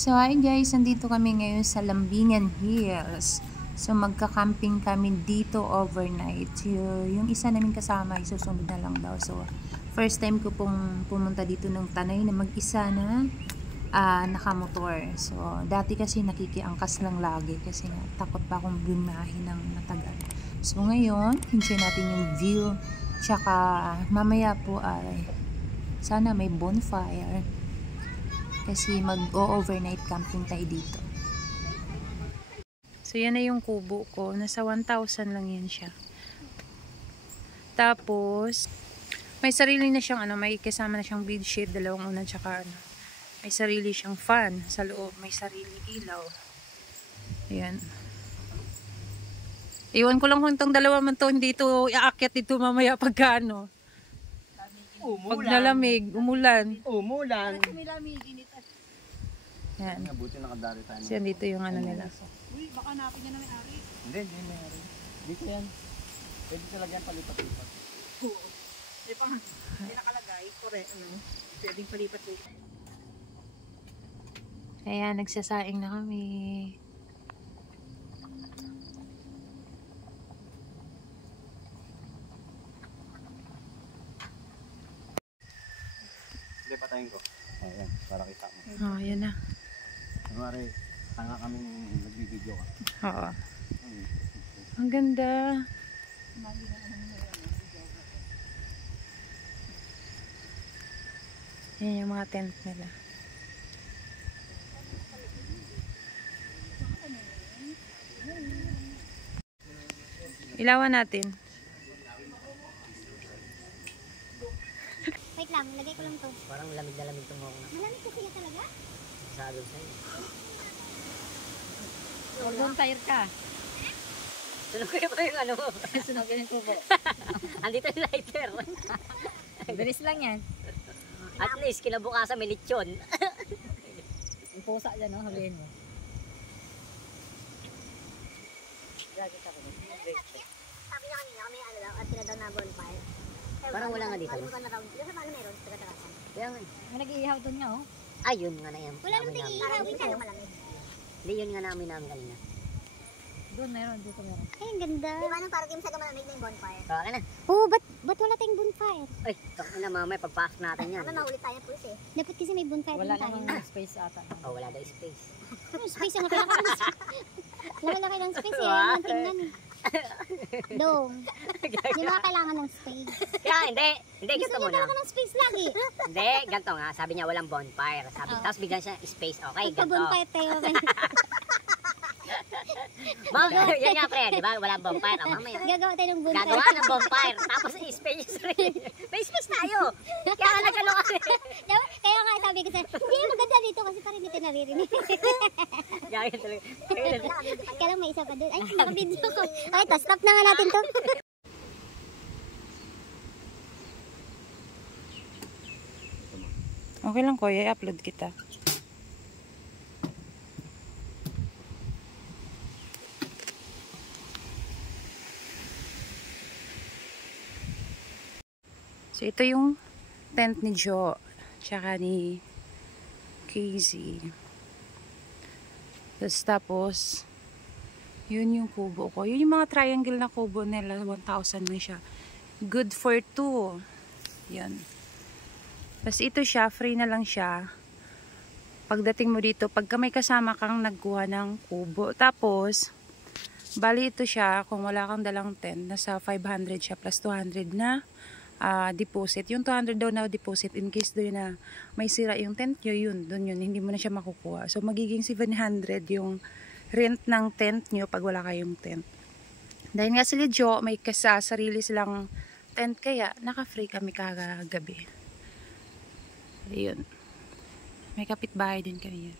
So hi guys, nandito kami ngayon sa Lambingan Hills. So magka-camping kami dito overnight. Yung isa namin kasama ay susunod na lang daw. So first time ko pong pumunta dito ng Tanay na mag-isa na nakamotor. So dati kasi nakikiangkas lang lagi kasi takot pa akong bumiyahe ng matagal. So ngayon, enjoy natin yung view. Tsaka mamaya po ay sana may bonfire. Kasi mag-overnight camping tayo dito. So yan na yung kubo ko. Nasa 1,000 lang yan siya. Tapos may sarili na siyang may kasama na siyang bedsheet, dalawang unan, tsaka may sarili siyang fan sa loob, may sariling ilaw. Ayan. Iwan ko lang kung itong dalawa man to hindi to iaakyat dito mamaya pagka pag nalamig, umulan. Umulan. Yan. Buti nakadari tayo. So yan dito yung nila. Uy, baka hanapin niya na may-ari. Hindi may-ari. Dito yan. Pwede talaga yan palipat-lipat. Oo. Hindi pa hindi nakalagay. Correct, pwedeng palipat-lipat. Ayan, nagsasaing na kami. Hindi, patayin ko. Ayan, para kita mo. Oh, yan na. Kunwari, tanga kaming nagbibideo ka. Oo. Ang ganda. Yan yung mga tent nila. Ilawan natin. Wait lang, lagay ko lang to. Parang lamig na lamig itong ako na. Malamig kasi yan talaga? Sabi sa'yo. Bonfire ka. Sunogin mo yung ano mo. Sunogin yung kubo. Andito yung lighter. Bilis lang yan. At least, kinabukasan may lechon. Yung pusa dyan, habihin mo. Sabi niya kanina, may daw, at sila daw na bonfire. Parang wala nga dito. Kalimutan na raw. Dito sa paano meron? Taga-tagasan. Kaya nga. May nag-iihaw doon nga, oh. Ayun nga na yan. Wala naman tingin dito. Malamig. Hindi, yun nga namin kanina. Doon meron, dito meron. Ay, ang ganda. Di ba nang parang yung sa malamig na yung bonfire? Okay na. Oo, ba't wala tayong bonfire? Ay, takot na mamaya pagpasok natin yan. Ano mahuli tayo pulis eh. Dapat kasi may bonfire Wala din tayo. namang space ata. Oh, wala daw space. Space ang laki-laki ng space. Laki-laki ng space eh. Ang tingnan eh. Dong. Hindi mga kailangan ng space. Kaya hindi. Hindi, Gusto ganito niya muna. talaga ng space lagi. Hindi, ganito nga. Sabi niya walang bonfire. Sabi, tapos bigyan siya space. Okay, ganito. Pagka-bonfire tayo. Yan nga pre, di ba? Walang bonfire. Oh, mamaya. Gagawa tayo ng bonfire. Gagawa ng bonfire. Tapos space rin. May space tayo. Kaya nga nagano kasi. Kaya nga sabi ko sa'yo, hindi maganda dito kasi parang dito naririnig. Gagawin talaga. Kaya lang may isa pa doon. Ay, nakabidyo ko. Ay, stop na nga natin to. Okay lang kuya, i-upload kita. So ito yung tent ni Jo, tsaka ni Casey. Tapos yun yung kubo ko. Yun yung mga triangle na kubo nila, 1,000 na siya. Good for 2. Yan. Tapos ito siya, free na lang siya. Pagdating mo dito, pagka may kasama kang nagkuha ng kubo. Tapos, bali ito siya, kung wala kang dalang tent, nasa 500 siya plus 200 na deposit. Yung 200 daw na deposit in case doon na may sira yung tent nyo, yun, doon yun, hindi mo na siya makukuha. So, magiging 700 yung rent ng tent nyo pag wala kayong tent. Dahil nga sila Jo, may sarili silang tent, kaya naka-free kami kagabi. Ayun. May kapitbahay din kami yan.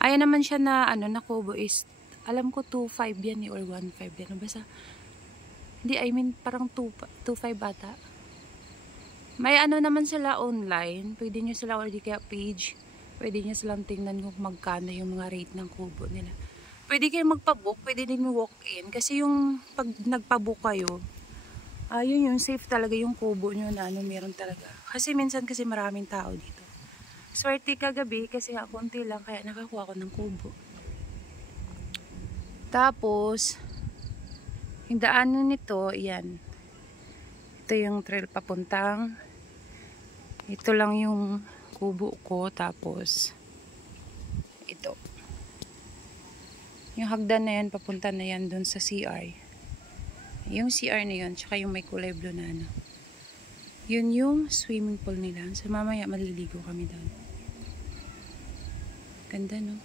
Ayan naman siya na, na kubo is, alam ko 2.5 yan or 1.5 yan. Basta, hindi, I mean, parang 2.5 bata. May naman sila online. Pwede nyo sila order kaya page. Pwede nyo silang tingnan kung magkano yung mga rate ng kubo nila. Pwede kayo magpabook, pwede din walk-in. Kasi yung pag nagpabook kayo, yun yung safe talaga yung kubo nyo na meron talaga. Kasi minsan kasi maraming tao dito. Swerte kagabi kasi nga konti lang kaya nakakuha ko ng kubo. Tapos, yung daanan nito, yan. Ito yung trail papuntang. Ito lang yung kubo ko. Tapos, ito. Yung hagdan na yan, papunta na yan dun sa CR. Yung CR na yun, tsaka yung may kulay blue na ano. Yun yung swimming pool nila. So, mamaya maliligo kami doon. Ganda, no?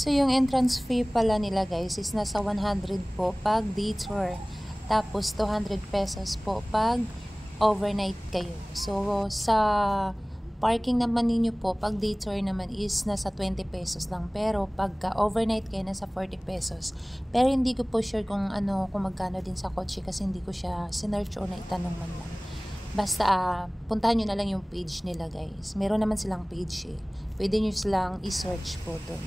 So, yung entrance fee pala nila guys is nasa 100 po pag day tour. Tapos, 200 pesos po pag overnight kayo. So, sa parking naman ninyo po, pag day tour naman is nasa 20 pesos lang. Pero, pagka overnight kayo, nasa 40 pesos. Pero, hindi ko po sure kung magkano din sa kotse kasi hindi ko siya sinearch o naitanong man lang. Basta, puntahan nyo na lang yung page nila guys. Meron naman silang page eh. Pwede nyo silang i-search po doon.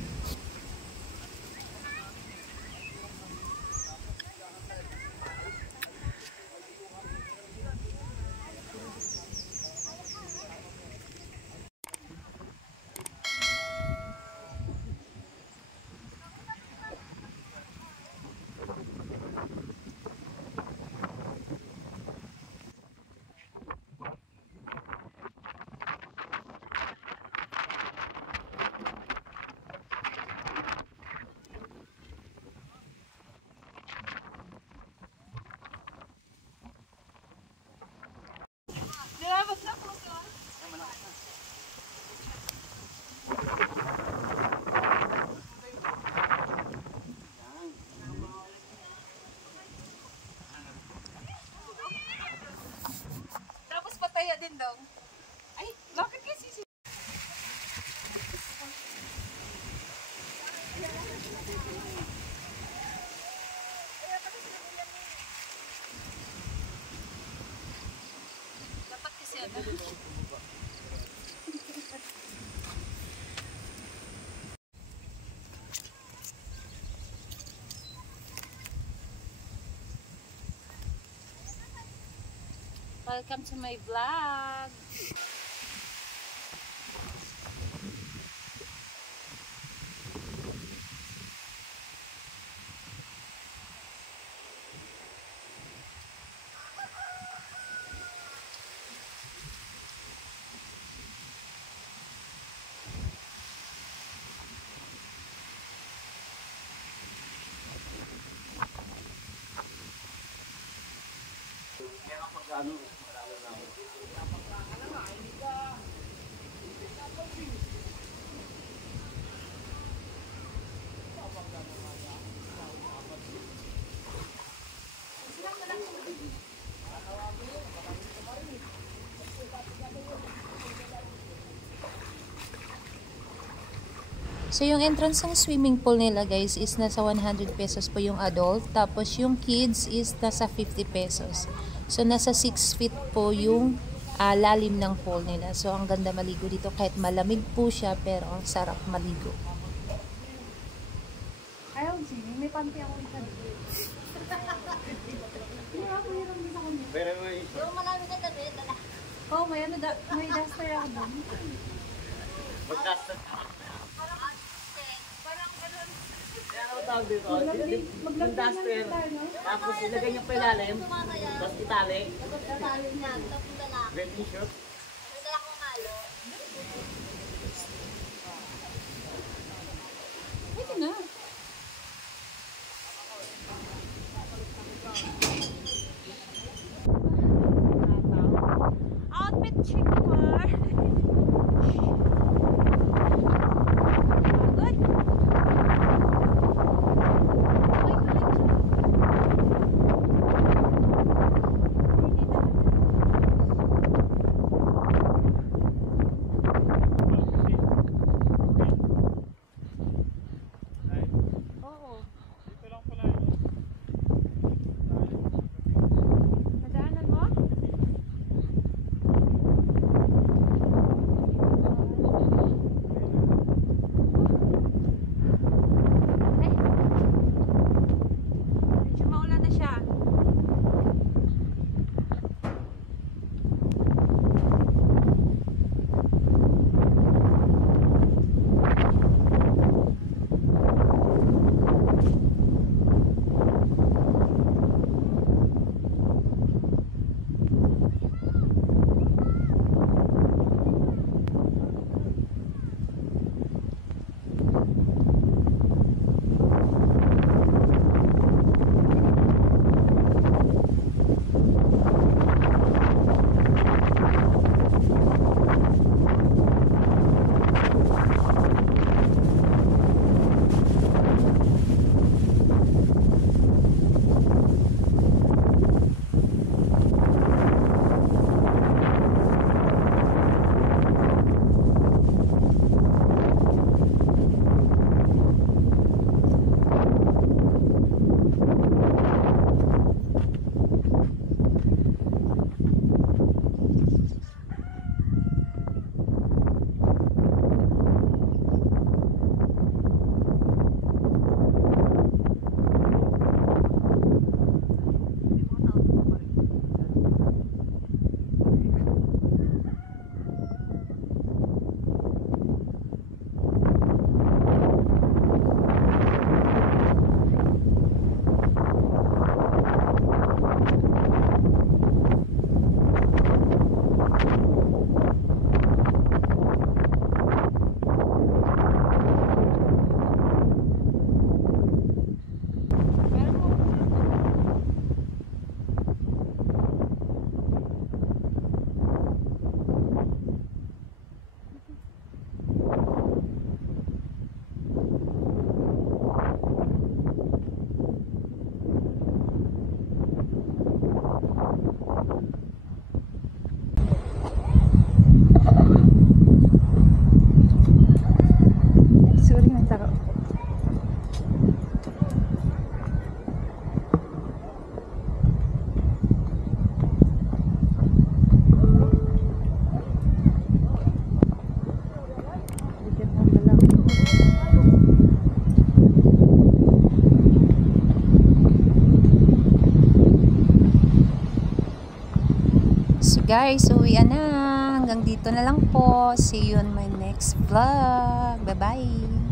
Tapos pataya din daw. Ay, bakit kasi dapat kasi ano? Welcome to my vlog. So, yung entrance ng swimming pool nila guys is nasa 100 pesos po yung adult. Tapos, yung kids is nasa 50 pesos. So, nasa 6 feet po yung lalim ng pool nila. So, ang ganda maligo dito. Kahit malamig po siya, pero ang sarap maligo. Ayaw, Jimmy. May panty ako isa dito. Pero may Yung marami ka tabi, dala. Oh, may duster ako doon. magkasta. Kaya ano tawag dito? Yung duster. Tapos ilagay niya pa ilalim. Tapos itali. Tatalo niya, tapos dala. Red t-shirt. Dala ko malo. Pwede na. Outfit check for guys, uwian na. Hanggang dito na lang po. See you on my next vlog. Bye-bye.